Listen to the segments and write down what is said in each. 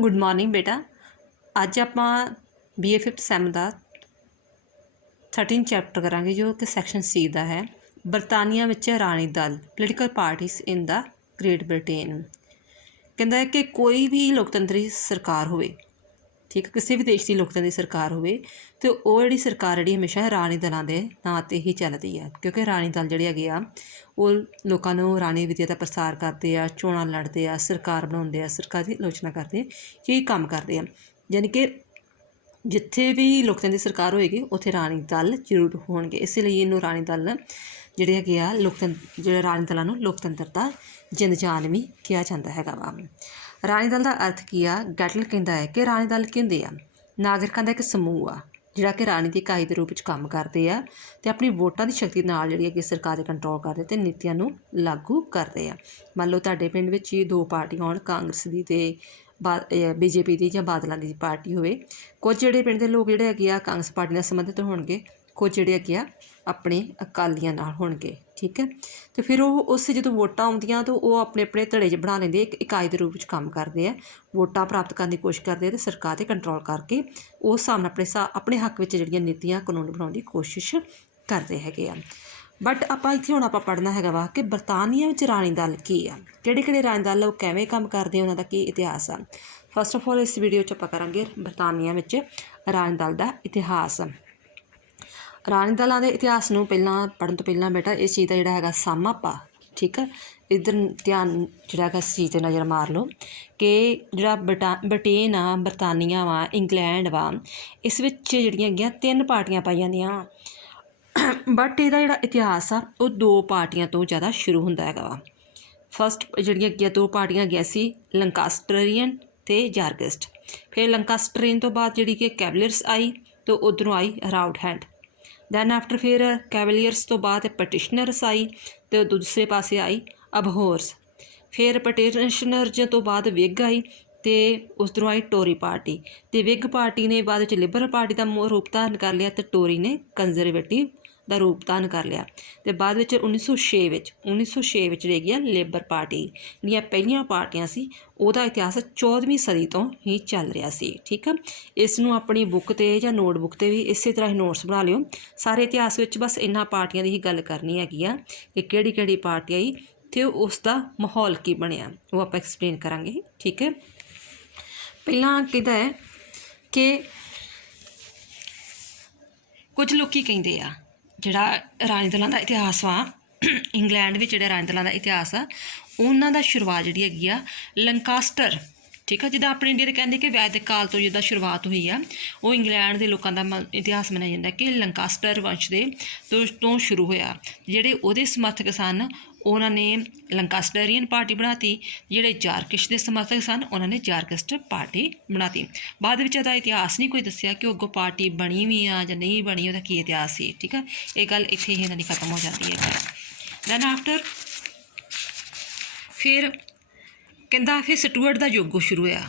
Good morning बेटा। अज आप BA 5th Sam का 13 चैप्टर करांगे जो कि सैक्शन C का है। बरतानिया विच राणी दल political parties in the great Britain. कहता है कि कोई भी लोकतंत्री सरकार होवे, ठीक है, किसी भी देश की लोकतंत्री सरकार होवे तो वो जी सरकार जी हमेशा राणी दलों के नाँ से ही चलती है, क्योंकि राणी दल जोड़े है वो लोगों को राणी विद्या का प्रसार करते हैं, चोणां लड़ते हैं, सरकार बनाते हैं, सरकार की आलोचना करते हैं, यही काम करते हैं। यानी कि जिथे भी लोकतंत्री सरकार होएगी उत्थे राणी दल जरूर होणगे, इसलिए इनू राणी दल जिहड़े हैगे आ लोकतंत्र जिहड़े राणी दलों नूं लोकतंत्र दा जिंद जान भी कहा जाता हैगा वा। राणी दल का अर्थ की आ? गैटल कहता है कि राणी दल की होंदे आ नागरिकों का एक समूह आ जिहड़ा कि राणी की इकाई के रूप में काम करते हैं तो अपनी वोटां की शक्ति नाल जिहड़ी है सरकार दे कंट्रोल करते ते नीतियां नूं लागू करते हैं। मान लो तुहाडे पिंड विच ही दो पार्टियां होण, कांग्रेस की ते BJP की जां बादलों की पार्टी होवे, कुछ जिहड़े पिंड दे लोग जिहड़े हैगे आ कांग्रेस पार्टी नाल संबंधित होणगे, कुछ जिहड़े हैगे आ अपने अकालियां नाल होणगे, ठीक है। तो फिर वो उस जो वोटां आउंदियां तो वो अपने अपने धड़े च बना लेंदे, एक इकाई के रूप में काम करते हैं, वोटां प्राप्त करने की कोशिश करते हैं तो सरकार ते कंट्रोल करके उस हिसाब नाल अपने हक में जिहड़ियां नीतियां कानून बनाउण की कोशिश करते हैगे आ। बट आपां इत्थे हुण आपां पढ़ना हैगा वा कि बरतानिया विच राणी दल की आ, किहड़े राणी दल वो किवें काम करदे, उन्हां दा की इतिहास आ। फस्ट ऑफ ऑल इस वीडियो च आपां करांगे बरतानिया विच राणी दल दा इतिहास। राणी दलों के इतिहास नूं पहलां पढ़न तो पहलां बेटा इस चीज़ का जिहड़ा हैगा सामा पा, ठीक है। इधर ध्यान जिहड़ा हैगा इस चीज़ ते नज़र मार लो कि जिहड़ा ब्रिटेन आ, बरतानिया वा, इंग्लैंड वा, इस विच जिहड़ियां हैगियां 3 पार्टियां पाई जांदियां। बट इहदा जिहड़ा इतिहास आ वो 2 पार्टियां तो ज़्यादा शुरू हुंदा हैगा वा। फस्ट जिहड़ियां हैगियां 2 पार्टियां हैगियां सी लंकास्टरियन ते यार्किस्ट। फिर लंकास्टरियन तो बाद जिहड़ी कि कैवलियर्स आई तो उधरों आई राउटहैंड। दैन आफ्टर फिर कैवलियर्स तो बाद पटिशनर्स आई तो दूसरे पासे आई अबहोर्स। फिर पटिशनर्स तो बाद विग आई तो उधरों आई टोरी पार्टी, तो विग पार्टी ने बाद लिबरल पार्टी का रूप धारण कर लिया तो टोरी ने कंजरवेटिव का रूप धारण कर लिया। तो बाद 1906 रह गई लेबर पार्टी, जिहड़ियां पहलियां पार्टियां सी उहदा इतिहास 14वीं सदी तो ही चल रहा सी, ठीक है। इसनूं अपनी बुक ते जां नोटबुक ते भी इस तरह नोट्स बना लिओ। सारे इतिहास विच बस इन्हां पार्टियां दी ही गल करनी हैगी आ कि किहड़ी पार्टी आई तो उसका माहौल की बनिया, वो आप एक्सप्लेन करांगे, ठीक है। पहलां कहता है कि कुछ लोग कहिंदे आ जिहड़ा राणी दलों का इतिहास वा इंग्लैंड में जिहड़ा राणी दलों का इतिहास आ उन्हां दा शुरुआत जिहड़ी हैगी आ लंकास्टर, ठीक है। जिद्दां अपने इंडिया दे कहंदे कि वैदिक काल तो जिद्दां शुरुआत हुई आ वो इंग्लैंड के लोगों का इतिहास मनाया जाता है कि लंकास्टर वंश के तो शुरू होया। जिहड़े उहदे समर्थक सन उन्होंने लंकास्टरियन पार्टी बनाती, जिहड़े यार्किस्ट के समर्थक सन उन्होंने यार्किस्ट पार्टी बनाती। बाद विच इहदा इतिहास नहीं कोई दस्सिया कि अगों पार्टी बनी भी आ जां नहीं बनी, उहदा की इतिहास सी, ठीक है। ये गल इत्थे ही इन्हां दी खत्म हो जाती है। दैन आफ्टर फिर कहता फिर स्टूअर्ट का युग शुरू होया,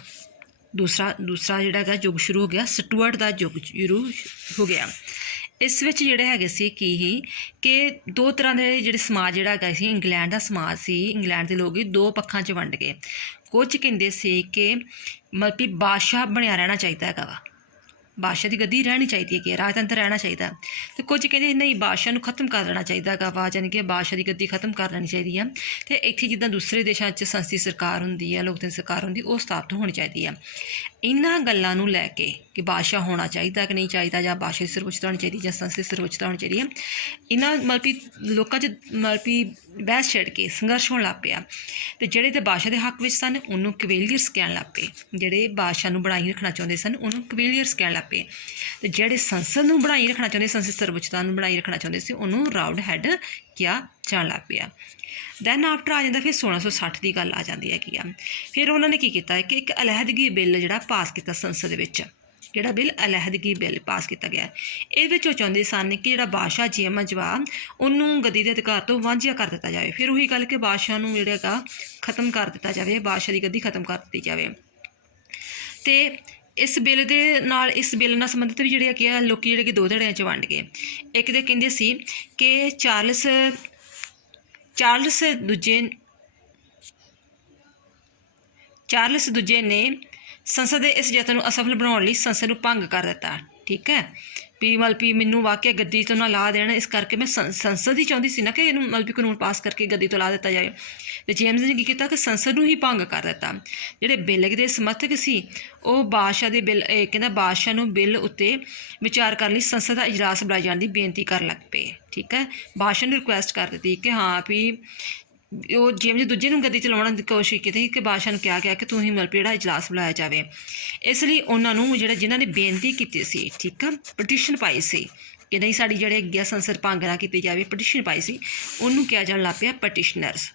दूसरा जिहड़ा हैगा युग शुरू हो गया, स्टूअर्ट का युग शुरू हो गया। इस विच जिहड़े हैगे सी की ही कि 2 तरह के जिहड़े समाज जिहड़ा हैगा सी इंग्लैंड का समाज सी, इंग्लैंड के लोग 2 पक्षां च वंड गए। कुछ कहिंदे सी कि मतलब कि बादशाह बनिया रहना चाहिए हैगा वा, बादशाह की गद्दी रहनी चाहिए है कि राजतंत्र रहना चाहिए, तो कुछ कहते नहीं बादशाह नूं खत्म कर देना चाहिए हैगा वा, यानी कि बादशाह की गद्दी खत्म कर लेनी चाहिए है। तो इत्थे जिद्दां दूसरे देशों च संसदी सरकार हुंदी है, लोकतंत्र सरकार हुंदी, वो स्थापित होनी चाहिए है। इन्हां गल्लां नूं लैके कि बादशाह होना चाहिए कि नहीं चाहिए, जां बादशाह की सर्वोच्चता होनी चाहिए, जां संसद की सर्वोच्चता होनी चाहिए, इन्हां मतलब कि लोकां च मतलब कि बहस छिड़ के संघर्ष होण लग पिया। तो जिहड़े ते बादशाह के हक विच सन उन्होंने कवेलियर्स कहण लग पे, जिहड़े बादशाह नूं बनाई रखना चाहुंदे सन उन्होंने कवेलियर्स कहण लग पे, तो जिहड़े संसद नूं बनाई रखना चाहुंदे, संसद सर्वोच्चता नूं बनाई रखना चाहुंदे सी उन्होंने राउंड हैड कहा जाण लग पिया। दैन आफ्टर आ जाता फिर 1660 की गल आ जाती है। फिर उन्होंने की किया है कि एक अलहदगी बिल जिहड़ा पास किया संसद विच, जिहड़ा बिल अलहदगी बिल पास किया गया, ये चाहते सन कि जिहड़ा बादशाह जेमज वा उन्होंने गद्दी के अधिकार तो वांझा कर दिता जाए। फिर वही गल कि बादशाह नूं जिहड़ा खत्म कर दिता जाए, बादशाह की गद्दी खत्म कर दी जाए। तो इस बिल दे नाल इस बिल नाल संबंधित भी जिहड़े कि लोग जिहड़े कि 2 धड़ियां च वंड गए। एक तो कहिंदे सी कि चार्लस दूजे ने ਸੰਸਦ ਦੇ ਇਸ ਯਤਨ ਨੂੰ ਅਸਫਲ ਬਣਾਉਣ ਲਈ ਸੰਸਦ ਨੂੰ ਭੰਗ ਕਰ ਦਿੱਤਾ। ਠੀਕ ਹੈ, ਵੀ ਮਤਲਬ ਵੀ ਮੈਨੂੰ ਵਾਕਿਆ ਗੱਦੀ ਤੋਂ ਨਾ ਲਾ ਦੇਣ, ਇਸ ਕਰਕੇ ਮੈਂ ਸੰਸਦ ਹੀ ਚਾਹੁੰਦੀ ਸੀ ਨਾ ਕਿ ਇਹਨੂੰ ਮਤਲਬ ਵੀ ਕਾਨੂੰਨ ਪਾਸ ਕਰਕੇ ਗੱਦੀ ਤੋਂ ਲਾ ਦਿੱਤਾ ਜਾਏ। ਅਤੇ ਜੇਮਸ ਨੇ ਕੀ ਕੀਤਾ ਕਿ ਸੰਸਦ ਨੂੰ ਹੀ ਭੰਗ ਕਰ ਦਿੱਤਾ। ਜਿਹੜੇ ਬਿੱਲ ਦੇ ਸਮਰਥਕ ਸੀ ਉਹ ਬਾਦਸ਼ਾਹ ਦੇ ਬਿੱਲ ਕਹਿੰਦਾ ਬਾਦਸ਼ਾਹ ਨੂੰ ਬਿੱਲ ਉੱਤੇ ਵਿਚਾਰ ਕਰਨ ਲਈ ਸੰਸਦ ਦਾ ਇਜਲਾਸ ਬੁਲਾਏ ਜਾਣ ਦੀ ਬੇਨਤੀ ਕਰਨ ਲੱਗ ਪਏ। ਠੀਕ ਹੈ, ਬਾਦਸ਼ਾਹ ਨੂੰ ਰਿਕੁਐਸਟ ਕਰ ਦਿੱਤੀ ਕਿ ਹਾਂ ਵੀ ਉਹ ਜੇਮਸ ਦੂਜੇ ਨੂੰ ਗੱਦੀ ਚਲਾਉਣ ਦੀ ਕੋਸ਼ਿਸ਼ ਕੀਤੀ ਕਿ ਬਾਦਸ਼ਾਹ ਨੂੰ ਕਿਹਾ ਗਿਆ ਕਿ ਤੁਸੀਂ ਮਤਲਬ ਜਿਹੜਾ ਇਜਲਾਸ ਬੁਲਾਇਆ ਜਾਵੇ। ਇਸ ਲਈ ਉਹਨਾਂ ਨੂੰ ਜਿਨ੍ਹਾਂ ਨੇ ਬੇਨਤੀ ਕੀਤੀ ਸੀ, ਠੀਕ ਆ, ਪਟੀਸ਼ਨ ਪਾਈ ਸੀ ਕਿ ਨਹੀਂ ਸਾਡੀ ਜਿਹੜੇ ਅੱਗੇ ਸੰਸਦ ਭੰਗ ਨਾ ਕੀਤੀ ਜਾਵੇ, ਪਟੀਸ਼ਨ ਪਾਈ ਸੀ, ਉਹਨੂੰ ਕਿਹਾ ਜਾਣ ਲੱਗ ਪਿਆ ਪਟੀਸ਼ਨਰਸ।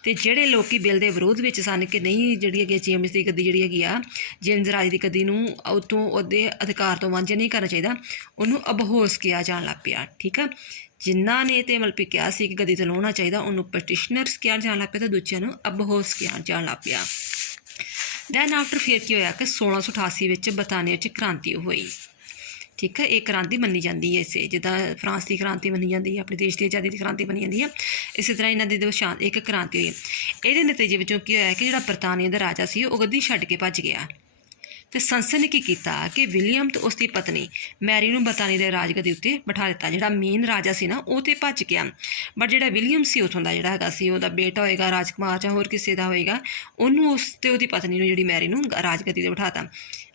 ਅਤੇ ਜਿਹੜੇ ਲੋਕ ਬਿੱਲ ਦੇ ਵਿਰੋਧ ਵਿੱਚ ਸਨ ਕਿ ਨਹੀਂ ਜਿਹੜੀ ਹੈਗੀ ਜੇਮਸ ਦੀ ਗੱਦੀ ਜਿਹੜੀ ਹੈਗੀ ਆ, ਜੇਮਸ ਰਾਜ ਦੀ ਗੱਦੀ ਨੂੰ ਉਤੋਂ ਉਹਦੇ ਅਧਿਕਾਰ ਤੋਂ ਵਾਂਝਾ ਨਹੀਂ ਕਰਨਾ ਚਾਹੀਦਾ, ਉਹਨੂੰ ਅਬਹੋਸ ਕਿਹਾ ਜਾਣ ਲੱਗ ਪਿਆ। ਠੀਕ ਆ, ਜਿਨ੍ਹਾਂ ਨੇ ਤਾਂ ਮਤਲਬ ਕਿਹਾ ਸੀ ਕਿ ਗੱਦੀ ਤੋਂ ਲਾਉਣਾ ਚਾਹੀਦਾ ਉਹਨੂੰ ਪਟੀਸ਼ਨਰਸ ਕਿਹਾ ਜਾਣ ਲੱਗ ਪਿਆ ਅਤੇ ਦੂਜਿਆਂ ਨੂੰ ਅਬਹੋਸ ਕਿਹਾ ਜਾਣ ਲੱਗ ਪਿਆ। ਦੈਨ ਆਫਟਰ ਫਿਰ ਕੀ ਹੋਇਆ ਕਿ 1688 ਵਿੱਚ ਬਰਤਾਨੀਆ ਵਿੱਚ ਕ੍ਰਾਂਤੀ ਹੋਈ। ਠੀਕ ਹੈ, ਇਹ ਕ੍ਰਾਂਤੀ ਮੰਨੀ ਜਾਂਦੀ ਹੈ ਇਸੇ ਜਿੱਦਾਂ ਫਰਾਂਸ ਦੀ ਕ੍ਰਾਂਤੀ ਮੰਨੀ ਜਾਂਦੀ ਹੈ, ਆਪਣੇ ਦੇਸ਼ ਦੀ ਆਜ਼ਾਦੀ ਦੀ ਕ੍ਰਾਂਤੀ ਮੰਨੀ ਜਾਂਦੀ ਹੈ, ਇਸੇ ਤਰ੍ਹਾਂ ਇਹਨਾਂ ਦੀ ਸ਼ਾਨ ਇੱਕ ਕ੍ਰਾਂਤੀ ਹੋਈ। ਇਹਦੇ ਨਤੀਜੇ ਵਜੋਂ ਕੀ ਹੋਇਆ ਕਿ ਜਿਹੜਾ ਬਰਤਾਨੀਆ ਦਾ ਰਾਜਾ ਸੀ ਉਹ ਗੱਦੀ ਛੱਡ ਕੇ ਭੱਜ ਗਿਆ। ਅਤੇ ਸੰਸਦ ਨੇ ਕੀ ਕੀਤਾ ਕਿ ਵਿਲੀਅਮ ਅਤੇ ਉਸ ਦੀ ਪਤਨੀ ਮੈਰੀ ਨੂੰ ਬਰਤਾਨੀਆ ਦੇ ਰਾਜਗੱਦੀ ਉੱਤੇ ਬਿਠਾ ਦਿੱਤਾ। ਜਿਹੜਾ ਮੇਨ ਰਾਜਾ ਸੀ ਨਾ ਉਹ ਤਾਂ ਭੱਜ ਗਿਆ, ਬਟ ਜਿਹੜਾ ਵਿਲੀਅਮ ਸੀ ਉੱਥੋਂ ਦਾ ਜਿਹੜਾ ਹੈਗਾ ਸੀ ਉਹਦਾ ਬੇਟਾ ਹੋਏਗਾ ਰਾਜਕੁਮਾਰ ਜਾਂ ਹੋਰ ਕਿਸੇ ਦਾ ਹੋਏਗਾ, ਉਹਨੂੰ ਉਸ ਅਤੇ ਉਹਦੀ ਪਤਨੀ ਨੂੰ ਜਿਹੜੀ ਮੈਰੀ ਨੂੰ ਰਾਜਗੱਦੀ 'ਤੇ ਬਿਠਾਤਾ।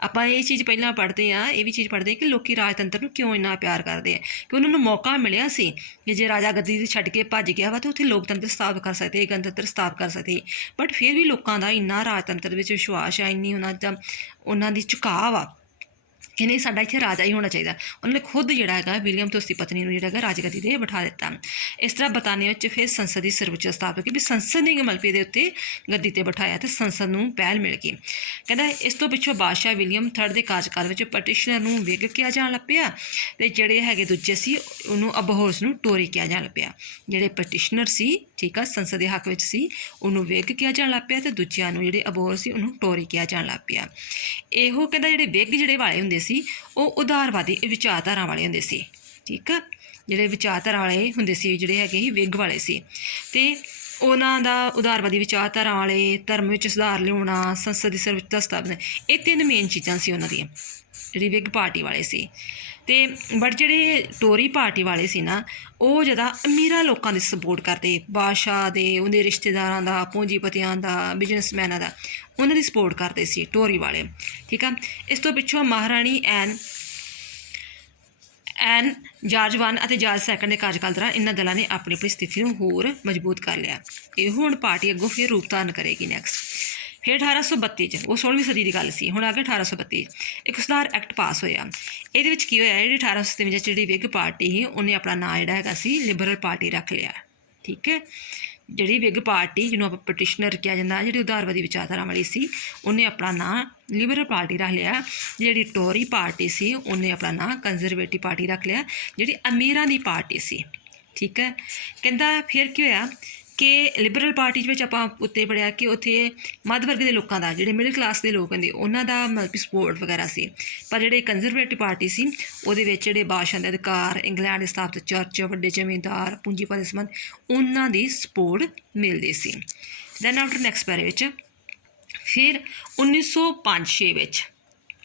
ਆਪਾਂ ਇਹ ਚੀਜ਼ ਪਹਿਲਾਂ ਪੜ੍ਹਦੇ ਹਾਂ, ਇਹ ਵੀ ਚੀਜ਼ ਪੜ੍ਹਦੇ ਹਾਂ ਕਿ ਲੋਕ ਰਾਜਤੰਤਰ ਨੂੰ ਕਿਉਂ ਇੰਨਾ ਪਿਆਰ ਕਰਦੇ ਆ, ਕਿ ਉਹਨਾਂ ਨੂੰ ਮੌਕਾ ਮਿਲਿਆ ਸੀ ਕਿ ਜੇ ਰਾਜਾ ਗੱਦੀ 'ਤੇ ਛੱਡ ਕੇ ਭੱਜ ਗਿਆ ਵਾ ਤਾਂ ਉੱਥੇ ਲੋਕਤੰਤਰ ਸਥਾਪਿਤ ਕਰ ਸਕਦੇ, ਗਣਤੰਤਰ ਸਥਾਪਿਤ ਕਰ ਸਕਦੇ। ਬਟ ਫਿਰ ਵੀ ਲੋਕਾਂ ਦਾ ਇੰਨਾ ਰਾਜਤੰਤਰ ਵਿੱਚ ਵਿਸ਼ਵਾਸ ਆ, ਇੰਨੀ ਉਹਨਾਂ ਦੀ ਝੁਕਾਅ ਆ ਕਿ ਨਹੀਂ ਸਾਡਾ ਇੱਥੇ ਰਾਜਾ ਹੀ ਹੋਣਾ ਚਾਹੀਦਾ। ਉਹਨਾਂ ਨੇ ਖੁਦ ਜਿਹੜਾ ਹੈਗਾ ਵਿਲੀਅਮ ਅਤੇ ਉਸਦੀ ਪਤਨੀ ਨੂੰ ਜਿਹੜਾ ਹੈਗਾ ਰਾਜਗੱਦੀ 'ਤੇ ਬਿਠਾ ਦਿੱਤਾ। ਇਸ ਤਰ੍ਹਾਂ ਬਰਤਾਨੀਆ ਵਿੱਚ ਫਿਰ ਸੰਸਦ ਦੀ ਸਰਵਉੱਚ ਸਥਾਪਤ ਹੋਈ ਵੀ ਸੰਸਦ ਨੇ ਮਲਬੇ ਦੇ ਉੱਤੇ ਗੱਦੀ 'ਤੇ ਬਿਠਾਇਆ ਅਤੇ ਸੰਸਦ ਨੂੰ ਪਹਿਲ ਮਿਲ ਗਈ। ਕਹਿੰਦਾ ਇਸ ਤੋਂ ਪਿੱਛੋਂ ਬਾਦਸ਼ਾਹ ਵਿਲੀਅਮ ਥਰਡ ਦੇ ਕਾਰਜਕਾਲ ਵਿੱਚ ਪਟੀਸ਼ਨਰ ਨੂੰ ਵਿਗ ਕਿਹਾ ਜਾਣ ਲੱਗ ਪਿਆ ਅਤੇ ਜਿਹੜੇ ਹੈਗੇ ਦੂਜੇ ਸੀ ਉਹਨੂੰ ਅਬਹੋਸ ਨੂੰ ਟੋਰੀ ਕਿਹਾ ਜਾਣ ਲੱਗ ਪਿਆ। ਜਿਹੜੇ ਪਟੀਸ਼ਨਰ ਸੀ, ਠੀਕ ਆ, ਸੰਸਦ ਦੇ ਹੱਕ ਵਿੱਚ ਸੀ, ਉਹਨੂੰ ਵਿਗ ਕਿਹਾ ਜਾਣ ਲੱਗ ਪਿਆ ਅਤੇ ਦੂਜਿਆਂ ਨੂੰ ਜਿਹੜੇ ਅਬਹੋਸ ਸੀ ਉਹਨੂੰ ਟੋਰੀ ਕਿਹਾ ਜਾਣ ਲੱਗ ਪਿਆ। ਇਹੋ ਕਹਿੰਦਾ ਜਿਹੜੇ ਵਿਗ ਜਿਹੜੇ ਵਾਲੇ ਹੁੰਦੇ ਸੀ ਉਹ ਉਦਾਰਵਾਦੀ ਵਿਚਾਰਧਾਰਾ ਵਾਲੇ ਹੁੰਦੇ ਸੀ। ਠੀਕ ਆ, ਜਿਹੜੇ ਵਿਚਾਰਧਾਰਾ ਵਾਲੇ ਹੁੰਦੇ ਸੀ ਜਿਹੜੇ ਹੈਗੇ ਸੀ ਵਿਗ ਵਾਲੇ ਸੀ, ਅਤੇ ਉਹਨਾਂ ਦਾ ਉਦਾਰਵਾਦੀ ਵਿਚਾਰਧਾਰਾ ਵਾਲੇ, ਧਰਮ ਵਿੱਚ ਸੁਧਾਰ ਲਿਆਉਣਾ, ਸੰਸਦ ਦੀ ਸਰਵਉੱਚਤਾ ਸਥਾਪਨਾ, ਇਹ 3 ਮੇਨ ਚੀਜ਼ਾਂ ਸੀ ਉਹਨਾਂ ਦੀਆਂ ਜਿਹੜੀ ਵਿਗ ਪਾਰਟੀ ਵਾਲੇ ਸੀ। ਅਤੇ ਬਟ ਜਿਹੜੇ ਟੋਰੀ ਪਾਰਟੀ ਵਾਲੇ ਸੀ ਨਾ ਉਹ ਜ਼ਿਆਦਾ ਅਮੀਰਾਂ ਲੋਕਾਂ ਦੀ ਸਪੋਰਟ ਕਰਦੇ, ਬਾਦਸ਼ਾਹ ਦੇ, ਉਹਦੇ ਰਿਸ਼ਤੇਦਾਰਾਂ ਦਾ, ਪੂੰਜੀਪਤੀਆਂ ਦਾ, ਬਿਜ਼ਨਸਮੈਨਾਂ ਦਾ, ਉਹਨਾਂ ਦੀ ਸਪੋਰਟ ਕਰਦੇ ਸੀ ਟੋਰੀ ਵਾਲੇ। ਠੀਕ ਆ, ਇਸ ਤੋਂ ਪਿੱਛੋਂ ਮਹਾਰਾਣੀ ਐਨ ਜਾਰਜ 1 ਅਤੇ ਜਾਰਜ 2 ਦੇ ਕਾਰਜਕਾਲ ਦੌਰਾਨ ਇਹਨਾਂ ਦਲਾਂ ਨੇ ਆਪਣੀ ਸਥਿਤੀ ਨੂੰ ਹੋਰ ਮਜ਼ਬੂਤ ਕਰ ਲਿਆ। ਇਹ ਹੁਣ ਪਾਰਟੀ ਅੱਗੋਂ ਫਿਰ ਰੂਪ ਧਾਰਨ ਕਰੇਗੀ। ਨੈਕਸਟ ਫਿਰ 1832 'ਚ, ਉਹ 16ਵੀਂ ਸਦੀ ਦੀ ਗੱਲ ਸੀ, ਹੁਣ ਆ ਗਿਆ 1832 ਇੱਕ ਸੁਧਾਰ ਐਕਟ ਪਾਸ ਹੋਇਆ। ਇਹਦੇ ਵਿੱਚ ਕੀ ਹੋਇਆ, ਜਿਹੜੀ 1857 ਵਿੱਚ ਜਿਹੜੀ ਵਿਗ ਪਾਰਟੀ ਸੀ ਉਹਨੇ ਆਪਣਾ ਨਾਂ ਜਿਹੜਾ ਹੈਗਾ ਸੀ ਲਿਬਰਲ ਪਾਰਟੀ ਰੱਖ ਲਿਆ। ਠੀਕ ਹੈ, ਜਿਹੜੀ ਵਿਗ ਪਾਰਟੀ ਜਿਹਨੂੰ ਆਪਾਂ ਪਟੀਸ਼ਨਰ ਕਿਹਾ ਜਾਂਦਾ, ਜਿਹੜੀ ਉਦਾਰਵਾਦੀ ਵਿਚਾਰਧਾਰਾ ਵਾਲੀ ਸੀ, ਉਹਨੇ ਆਪਣਾ ਨਾਂ ਲਿਬਰਲ ਪਾਰਟੀ ਰੱਖ ਲਿਆ। ਜਿਹੜੀ ਟੋਰੀ ਪਾਰਟੀ ਸੀ ਉਹਨੇ ਆਪਣਾ ਨਾਂ ਕੰਜ਼ਰਵੇਟਿਵ ਪਾਰਟੀ ਰੱਖ ਲਿਆ, ਜਿਹੜੀ ਅਮੀਰਾਂ ਦੀ ਪਾਰਟੀ ਸੀ। ਠੀਕ ਹੈ, ਕਹਿੰਦਾ ਫਿਰ ਕੀ ਹੋਇਆ ਕਿ ਲਿਬਰਲ ਪਾਰਟੀ ਵਿੱਚ ਆਪਾਂ ਉੱਤੇ ਪੜ੍ਹਿਆ ਕਿ ਉੱਥੇ ਮੱਧ ਵਰਗ ਦੇ ਲੋਕਾਂ ਦਾ, ਜਿਹੜੇ ਮਿਡਲ ਕਲਾਸ ਦੇ ਲੋਕ ਹੁੰਦੇ, ਉਹਨਾਂ ਦਾ ਮਤਲਬ ਸਪੋਰਟ ਵਗੈਰਾ ਸੀ। ਪਰ ਜਿਹੜੇ ਕੰਜ਼ਰਵੇਟਿਵ ਪਾਰਟੀ ਸੀ ਉਹਦੇ ਵਿੱਚ ਜਿਹੜੇ ਬਾਦਸ਼ਾਹ ਦੇ ਅਧਿਕਾਰ, ਇੰਗਲੈਂਡ ਦੇ ਸਥਾਪਿਤ ਚਰਚ, ਵੱਡੇ ਜ਼ਮੀਂਦਾਰ, ਪੂੰਜੀਪਤੀ ਸੰਬੰਧ, ਉਹਨਾਂ ਦੀ ਸਪੋਰਟ ਮਿਲਦੀ ਸੀ। ਦੈਨ ਆਫਟਰ ਨੈਕਸਟ ਪੈਰੇ ਵਿੱਚ ਫਿਰ 1905-6 ਵਿੱਚ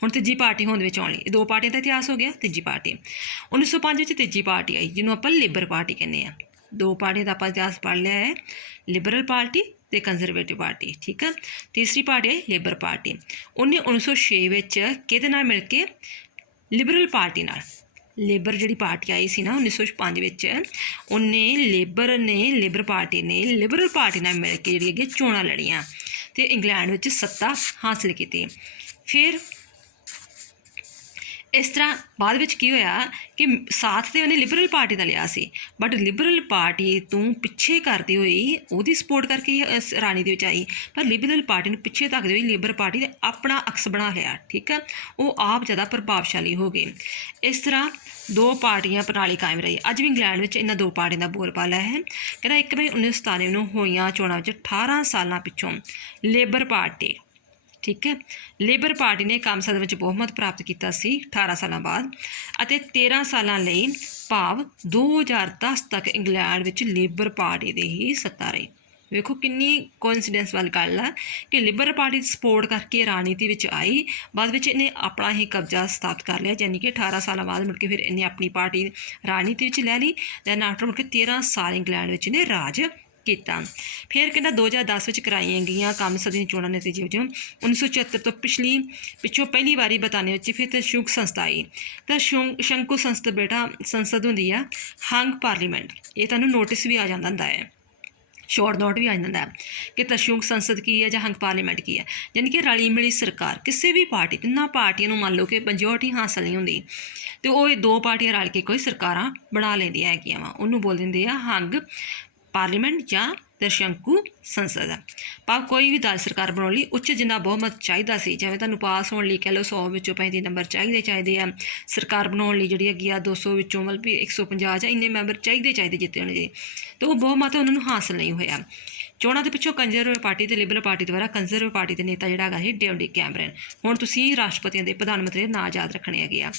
ਹੁਣ ਤੀਜੀ ਪਾਰਟੀ ਹੋਣ ਦੇ ਵਿੱਚ ਆਉਣ ਲਈ, 2 ਪਾਰਟੀਆਂ ਦਾ ਇਤਿਹਾਸ ਹੋ ਗਿਆ। ਤੀਜੀ ਪਾਰਟੀ 1905 ਵਿੱਚ ਤੀਜੀ ਪਾਰਟੀ ਆਈ ਜਿਹਨੂੰ ਆਪਾਂ ਲਿਬਰ ਪਾਰਟੀ ਕਹਿੰਦੇ ਹਾਂ। 2 ਪਾਰਟੀਆਂ ਦਾ ਆਪਾਂ ਇਤਿਹਾਸ ਪੜ੍ਹ ਲਿਆ ਹੈ, ਲਿਬਰਲ ਪਾਰਟੀ ਅਤੇ ਕੰਜ਼ਰਵੇਟਿਵ ਪਾਰਟੀ। ਠੀਕ ਆ, ਤੀਸਰੀ ਪਾਰਟੀ ਹੈ ਲੇਬਰ ਪਾਰਟੀ। ਉਹਨੇ 1906 ਵਿੱਚ ਕਿਹਦੇ ਨਾਲ ਮਿਲ ਕੇ, ਲਿਬਰਲ ਪਾਰਟੀ ਨਾਲ, ਲੇਬਰ ਜਿਹੜੀ ਪਾਰਟੀ ਆਈ ਸੀ ਨਾ 1905 ਵਿੱਚ, ਉਹਨੇ ਲੇਬਰ ਪਾਰਟੀ ਨੇ ਲਿਬਰਲ ਪਾਰਟੀ ਨਾਲ ਮਿਲ ਕੇ ਜਿਹੜੀ ਹੈਗੀ ਚੋਣਾਂ ਲੜੀਆਂ ਅਤੇ ਇੰਗਲੈਂਡ ਵਿੱਚ ਸੱਤਾ ਹਾਸਿਲ ਕੀਤੀ। ਫਿਰ ਇਸ ਤਰ੍ਹਾਂ ਬਾਅਦ ਵਿੱਚ ਕੀ ਹੋਇਆ ਕਿ ਸਾਥ ਤਾਂ ਉਹਨੇ ਲਿਬਰਲ ਪਾਰਟੀ ਦਾ ਲਿਆ ਸੀ, ਬਟ ਲਿਬਰਲ ਪਾਰਟੀ ਤੋਂ ਪਿੱਛੇ ਕਰਦੀ ਹੋਈ ਉਹਦੀ ਸਪੋਰਟ ਕਰਕੇ ਇਸ ਰਾਣੀ ਦੇ ਵਿੱਚ ਆਈ, ਪਰ ਲਿਬਰਲ ਪਾਰਟੀ ਨੂੰ ਪਿੱਛੇ ਧੱਕਦੇ ਹੋਈ ਲੇਬਰ ਪਾਰਟੀ ਨੇ ਆਪਣਾ ਅਕਸ ਬਣਾ ਲਿਆ। ਠੀਕ ਹੈ, ਉਹ ਆਪ ਜ਼ਿਆਦਾ ਪ੍ਰਭਾਵਸ਼ਾਲੀ ਹੋ ਗਏ। ਇਸ ਤਰ੍ਹਾਂ 2 ਪਾਰਟੀਆਂ ਪ੍ਰਣਾਲੀ ਕਾਇਮ ਰਹੀ। ਅੱਜ ਵੀ ਇੰਗਲੈਂਡ ਵਿੱਚ ਇਹਨਾਂ 2 ਪਾਰਟੀਆਂ ਦਾ ਬੋਲਬਾਲਾ ਹੈ। ਕਹਿੰਦਾ 1 ਮਈ 1997 ਨੂੰ ਹੋਈਆਂ ਚੋਣਾਂ ਵਿੱਚ 18 ਸਾਲਾਂ ਪਿੱਛੋਂ ਲੇਬਰ ਪਾਰਟੀ, ਠੀਕ ਹੈ, ਲੇਬਰ ਪਾਰਟੀ ਨੇ ਕਾਮ ਸਦਨ ਵਿੱਚ ਬਹੁਮਤ ਪ੍ਰਾਪਤ ਕੀਤਾ ਸੀ 18 ਸਾਲਾਂ ਬਾਅਦ, ਅਤੇ 13 ਸਾਲਾਂ ਲਈ ਭਾਵ 2010 ਤੱਕ ਇੰਗਲੈਂਡ ਵਿੱਚ ਲੇਬਰ ਪਾਰਟੀ ਦੀ ਹੀ ਸੱਤਾ ਰਹੀ। ਵੇਖੋ ਕਿੰਨੀ ਕੋਇਨਸੀਡੈਂਸ ਵਾਲੀ ਗੱਲ ਆ ਕਿ ਲਿਬਰਲ ਪਾਰਟੀ ਦੀ ਸਪੋਰਟ ਕਰਕੇ ਰਾਜਨੀਤੀ ਵਿੱਚ ਆਈ, ਬਾਅਦ ਵਿੱਚ ਇਹਨੇ ਆਪਣਾ ਹੀ ਕਬਜ਼ਾ ਸਥਾਪਿਤ ਕਰ ਲਿਆ, ਯਾਨੀ ਕਿ 18 ਸਾਲਾਂ ਬਾਅਦ ਮੁੜ ਕੇ ਫਿਰ ਇਹਨੇ ਆਪਣੀ ਪਾਰਟੀ ਰਾਜਨੀਤੀ ਵਿੱਚ ਲੈ ਲਈ। ਦੈਨ ਆਫਟਰ ਮੁੜ ਕੇ 13 ਸਾਲ ਇੰਗਲੈਂਡ ਵਿੱਚ ਇਹਨੇ ਰਾਜ ਕੀਤਾ। ਫਿਰ ਕਹਿੰਦਾ 2010 ਵਿੱਚ ਕਰਾਈਆਂ ਗਈਆਂ ਕੰਮ ਸਦੀ ਚੋਣਾਂ ਨਤੀਜੇ ਵਜੋਂ 1974 ਤੋਂ ਪਿੱਛੋਂ ਪਹਿਲੀ ਵਾਰੀ ਬਰਤਾਨੀਆ ਵਿੱਚ ਫਿਰ ਤਸ਼ੂਕ ਸੰਸਥਾ ਆਈ। ਤਾਂ ਸ਼ੰਕੂ ਸੰਸਦ ਬੇਟਾ ਸੰਸਦ ਹੁੰਦੀ ਆ ਹੰਗ ਪਾਰਲੀਮੈਂਟ। ਇਹ ਤੁਹਾਨੂੰ ਨੋਟਿਸ ਵੀ ਆ ਜਾਂਦਾ ਹੁੰਦਾ ਹੈ, ਸ਼ੋਰਟ ਨੋਟ ਵੀ ਆ ਜਾਂਦਾ ਹੈ ਕਿ ਤਸ਼ੂਕ ਸੰਸਦ ਕੀ ਹੈ ਜਾਂ ਹੰਗ ਪਾਰਲੀਮੈਂਟ ਕੀ ਹੈ। ਯਾਨੀ ਕਿ ਰਲੀ ਮਿਲੀ ਸਰਕਾਰ ਕਿਸੇ ਵੀ ਪਾਰਟੀ, ਤਿੰਨਾਂ ਪਾਰਟੀਆਂ ਨੂੰ ਮੰਨ ਲਓ ਕਿ ਮੈਜੋਰਟੀ ਹਾਸਲ ਨਹੀਂ ਹੁੰਦੀ ਅਤੇ ਉਹ ਇਹ ਦੋ ਪਾਰਟੀਆਂ ਰਲ ਕੇ ਕੋਈ ਸਰਕਾਰਾਂ ਬਣਾ ਲੈਂਦੀਆਂ ਹੈਗੀਆਂ ਵਾ, ਉਹਨੂੰ ਬੋਲ ਦਿੰਦੇ ਆ ਹੰਗ ਪਾਰਲੀਮੈਂਟ ਜਾਂ ਸ਼ੰਕੂ ਸੰਸਦ। ਭਾਵ ਕੋਈ ਵੀ ਦਲ ਸਰਕਾਰ ਬਣਾਉਣ ਲਈ ਉੱਚ ਜਿੰਨਾ ਬਹੁਮਤ ਚਾਹੀਦਾ ਸੀ, ਜਿਵੇਂ ਤੁਹਾਨੂੰ ਪਾਸ ਹੋਣ ਲਈ ਕਹਿ ਲਓ 100 ਵਿੱਚੋਂ 35 ਨੰਬਰ ਚਾਹੀਦੇ ਆ, ਸਰਕਾਰ ਬਣਾਉਣ ਲਈ ਜਿਹੜੀ ਹੈਗੀ ਆ 200 ਵਿੱਚੋਂ ਮਤਲਬ ਵੀ 150 ਜਾਂ ਇੰਨੇ ਮੈਂਬਰ ਚਾਹੀਦੇ ਜਿੱਤੇ ਹੋਣੇ ਜੀ, ਅਤੇ ਉਹ ਬਹੁਮਤ ਉਹਨਾਂ ਨੂੰ ਹਾਸਲ ਨਹੀਂ ਹੋਇਆ। ਚੋਣਾਂ ਦੇ ਪਿੱਛੋਂ ਕੰਜ਼ਰਵੇਟਿਵ ਪਾਰਟੀ ਅਤੇ ਲਿਬਰਲ ਪਾਰਟੀ ਦੁਆਰਾ ਕੰਜ਼ਰਵੇਟਿਵ ਪਾਰਟੀ ਦੇ ਨੇਤਾ ਜਿਹੜਾ ਹੈਗਾ ਸੀ ਡੇਵਿਡ ਕੈਮਰਨ। ਹੁਣ ਤੁਸੀਂ ਰਾਸ਼ਟਰਪਤੀਆਂ ਦੇ ਪ੍ਰਧਾਨ ਮੰਤਰੀ ਦੇ ਨਾਂ ਯਾਦ ਰੱਖਣੇ ਹੈਗੇ ਆ।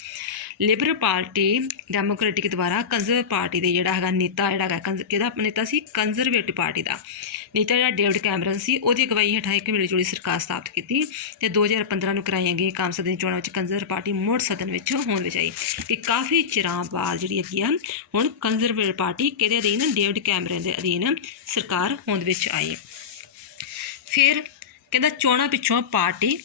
ਲਿਬਰਲ ਪਾਰਟੀ ਡੈਮੋਕ੍ਰੈਟਿਕ ਦੁਆਰਾ ਕੰਜ਼ਰਵੇਟਿਵ ਪਾਰਟੀ ਦੇ ਜਿਹੜਾ ਹੈਗਾ ਨੇਤਾ ਕਿਹਦਾ ਨੇਤਾ ਸੀ, ਕੰਜ਼ਰਵੇਟਿਵ ਪਾਰਟੀ ਦਾ ਨੇਤਾ ਜਿਹੜਾ ਡੇਵਿਡ ਕੈਮਰਨ ਸੀ, ਉਹਦੀ ਅਗਵਾਈ ਹੇਠਾਂ ਇੱਕ ਮਿਲੀ ਜੁਲੀ ਸਰਕਾਰ ਸਥਾਪਿਤ ਕੀਤੀ ਅਤੇ 2015 ਨੂੰ ਕਰਾਈਆਂ ਗਈਆਂ ਕਾਮ ਸਦਨ ਦੀਆਂ ਚੋਣਾਂ ਵਿੱਚ ਕੰਜ਼ਰਵੇਟਿਵ ਪਾਰਟੀ ਮੁੜ ਸਦਨ ਵਿੱਚ ਹੋਂਦ ਵਿੱਚ ਆਈ ਕਿ ਕਾਫੀ ਚਿਰਾਂ ਬਾਅਦ ਜਿਹੜੀ ਹੈਗੀ ਆ ਹੁਣ ਕੰਜ਼ਰਵੇਟਿਵ ਪਾਰਟੀ ਕਿਹਦੇ ਅਧੀਨ, ਡੇਵਿਡ ਕੈਮਰਨ ਦੇ ਅਧੀਨ ਸਰਕਾਰ ਹੋਂਦ ਵਿੱਚ ਆਈ। ਫਿਰ ਕਹਿੰਦਾ ਚੋਣਾਂ ਪਿੱਛੋਂ ਪਾਰਟੀ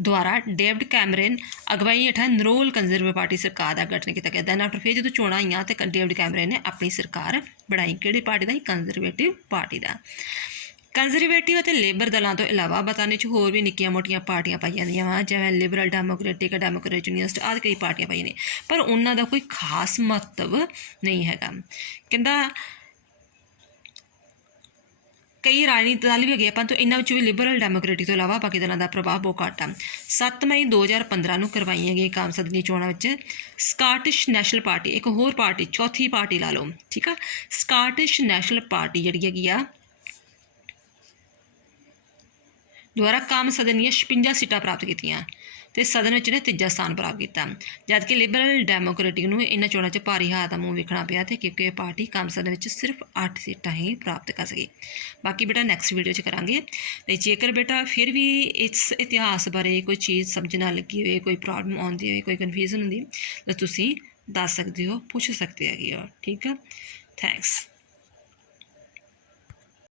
ਦੁਆਰਾ ਡੇਵਿਡ ਕੈਮਰਨ ਅਗਵਾਈ ਹੇਠਾਂ ਨਿਰੋਲ ਕੰਜ਼ਰਵੇਟਿਵ ਪਾਰਟੀ ਸਰਕਾਰ ਦਾ ਗਠਨ ਕੀਤਾ ਗਿਆ। ਦੈਨ ਆਫਟਰ ਫਿਰ ਜਦੋਂ ਚੋਣਾਂ ਆਈਆਂ ਤਾਂ ਡੇਵਿਡ ਕੈਮਰਨ ਨੇ ਆਪਣੀ ਸਰਕਾਰ ਬਣਾਈ। ਕਿਹੜੀ ਪਾਰਟੀ ਦਾ? ਕੰਜ਼ਰਵੇਟਿਵ ਪਾਰਟੀ ਦਾ। ਕੰਜ਼ਰਵੇਟਿਵ ਅਤੇ ਲੇਬਰ ਦਲਾਂ ਤੋਂ ਇਲਾਵਾ ਬਰਤਾਨੀਆ 'ਚ ਹੋਰ ਵੀ ਨਿੱਕੀਆਂ ਮੋਟੀਆਂ ਪਾਰਟੀਆਂ ਪਾਈਆਂ ਜਾਂਦੀਆਂ ਵਾ, ਜਿਵੇਂ ਲਿਬਰਲ ਡੈਮੋਕ੍ਰੈਟਿਕ ਯੂਨੀਅਨਿਸਟ ਆਦਿ ਕਈ ਪਾਰਟੀਆਂ ਪਾਈਆਂ ਨੇ, ਪਰ ਉਹਨਾਂ ਦਾ ਕੋਈ ਖਾਸ ਮਹੱਤਵ ਨਹੀਂ ਹੈਗਾ। ਕਹਿੰਦਾ ਕਈ ਰਾਜਨੀਤਿਕ ਦਲ ਵੀ ਹੈਗੇ ਪਰ ਇਹਨਾਂ ਵਿੱਚੋਂ ਵੀ ਲਿਬਰਲ ਡੈਮੋਕ੍ਰੈਟਿਕ ਤੋਂ ਇਲਾਵਾ ਬਾਕੀ ਦਲਾਂ ਦਾ ਪ੍ਰਭਾਵ ਬਹੁਤ ਘੱਟ ਆ। 7 ਮਈ 2015 ਨੂੰ ਕਰਵਾਈਆਂ ਗਈਆਂ ਕਾਮ ਸਦਨ ਦੀਆਂ ਚੋਣਾਂ ਵਿੱਚ ਸਕਾਟਿਸ਼ ਨੈਸ਼ਨਲ ਪਾਰਟੀ, ਇੱਕ ਹੋਰ ਪਾਰਟੀ, ਚੌਥੀ ਪਾਰਟੀ ਲਾ ਲਓ, ਠੀਕ ਆ, ਸਕਾਟਿਸ਼ ਨੈਸ਼ਨਲ ਪਾਰਟੀ ਜਿਹੜੀ ਹੈਗੀ ਆ ਦੁਆਰਾ ਕਾਮ ਸਦਨ ਦੀਆਂ 56 ਸੀਟਾਂ ਪ੍ਰਾਪਤ ਕੀਤੀਆਂ ਅਤੇ ਸਦਨ ਵਿੱਚ ਨੇ ਤੀਜਾ ਸਥਾਨ ਪ੍ਰਾਪਤ ਕੀਤਾ, ਜਦਕਿ ਲਿਬਰਲ ਡੈਮੋਕ੍ਰੈਟਿਕ ਨੂੰ ਇਹਨਾਂ ਚੋਣਾਂ 'ਚ ਭਾਰੀ ਹਾਰ ਦਾ ਮੂੰਹ ਵੇਖਣਾ ਪਿਆ ਅਤੇ ਕਿਉਂਕਿ ਇਹ ਪਾਰਟੀ ਕਾਮ ਸਦਨ ਵਿੱਚ ਸਿਰਫ 8 ਸੀਟਾਂ ਹੀ ਪ੍ਰਾਪਤ ਕਰ ਸਕੀ। ਬਾਕੀ ਬੇਟਾ ਨੈਕਸਟ ਵੀਡੀਓ 'ਚ ਕਰਾਂਗੇ। ਅਤੇ ਜੇਕਰ ਬੇਟਾ ਫਿਰ ਵੀ ਇਸ ਇਤਿਹਾਸ ਬਾਰੇ ਕੋਈ ਚੀਜ਼ ਸਮਝ ਨਾ ਲੱਗੀ ਹੋਏ, ਕੋਈ ਪ੍ਰੋਬਲਮ ਆਉਂਦੀ ਹੋਏ, ਕੋਈ ਕਨਫਿਊਜ਼ਨ ਹੁੰਦੀ ਤਾਂ ਤੁਸੀਂ ਦੱਸ ਸਕਦੇ ਹੋ, ਪੁੱਛ ਸਕਦੇ ਹੈਗੇ ਹੋ, ਠੀਕ ਆ। ਥੈਂਕਸ।